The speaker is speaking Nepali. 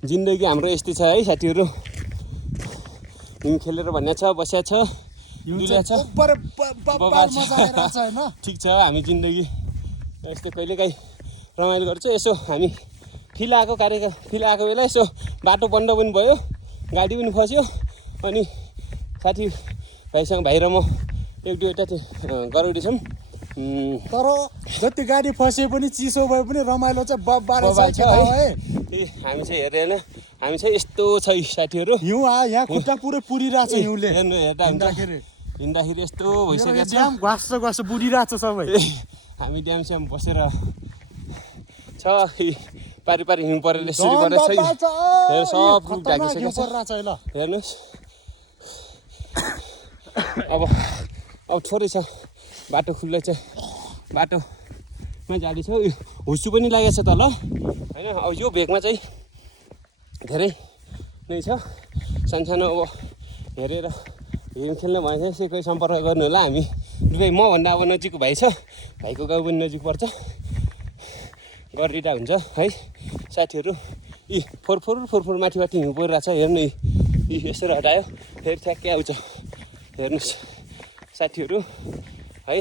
जिन्दगी हाम्रो यस्तै छ है साथीहरू। हिउँ खेलेर भन्ने छ, बस्या छ, डुल्या छ, ठिक छ। हामी जिन्दगी यस्तो कहिलेकाहीँ रमाइलो गर्छ। यसो हामी फिल आएको बेला यसो बाटो बन्द पनि भयो, गाडी पनि फस्यो। अनि साथी भाइसँग भाइ र म एक दुईवटा गरौडी छौँ। तर जति गाडी फसे पनि चिसो भए पनि रमाइलो चाहिँ बबाल छ है। हामी चाहिँ हेर्दैन, हामी चाहिँ यस्तो छ साथीहरू। हिउँ यहाँ खुट्टा पुरै पुरिरहेछ हिउँले। हेर्नु हिँड्दाखेरि यस्तो भइसकेको छ, घाँस बुढिरहेछ सबै। हामी ड्यामस्याम बसेर छ पारी हिउँ परेर यसरी परेर छ। सब रुख ढाकिसकेको छ हेर्नुहोस्। अब थोरै छ बाटो खुल्लै छ, बाटोमा जाली छ। हुस्सु पनि लागेको छ तल होइन। अब यो भेगमा चाहिँ धेरै नै छ सानो अब हेरेर हिउँ खेल्न भयो भने चाहिँ कोही सम्पर्क गर्नु होला। हामी दुवै मभन्दा अब नजिकको भाइ छ, भाइको गाउँ पनि नजिक पर्छ, गरिदिँदा हुन्छ है साथीहरू। यी फोर माथि हिउँ परिरहेको छ हेर्नु। यी यसरी हटायो फेरि ठ्याक्कै आउँछ हेर्नुहोस् साथीहरू है।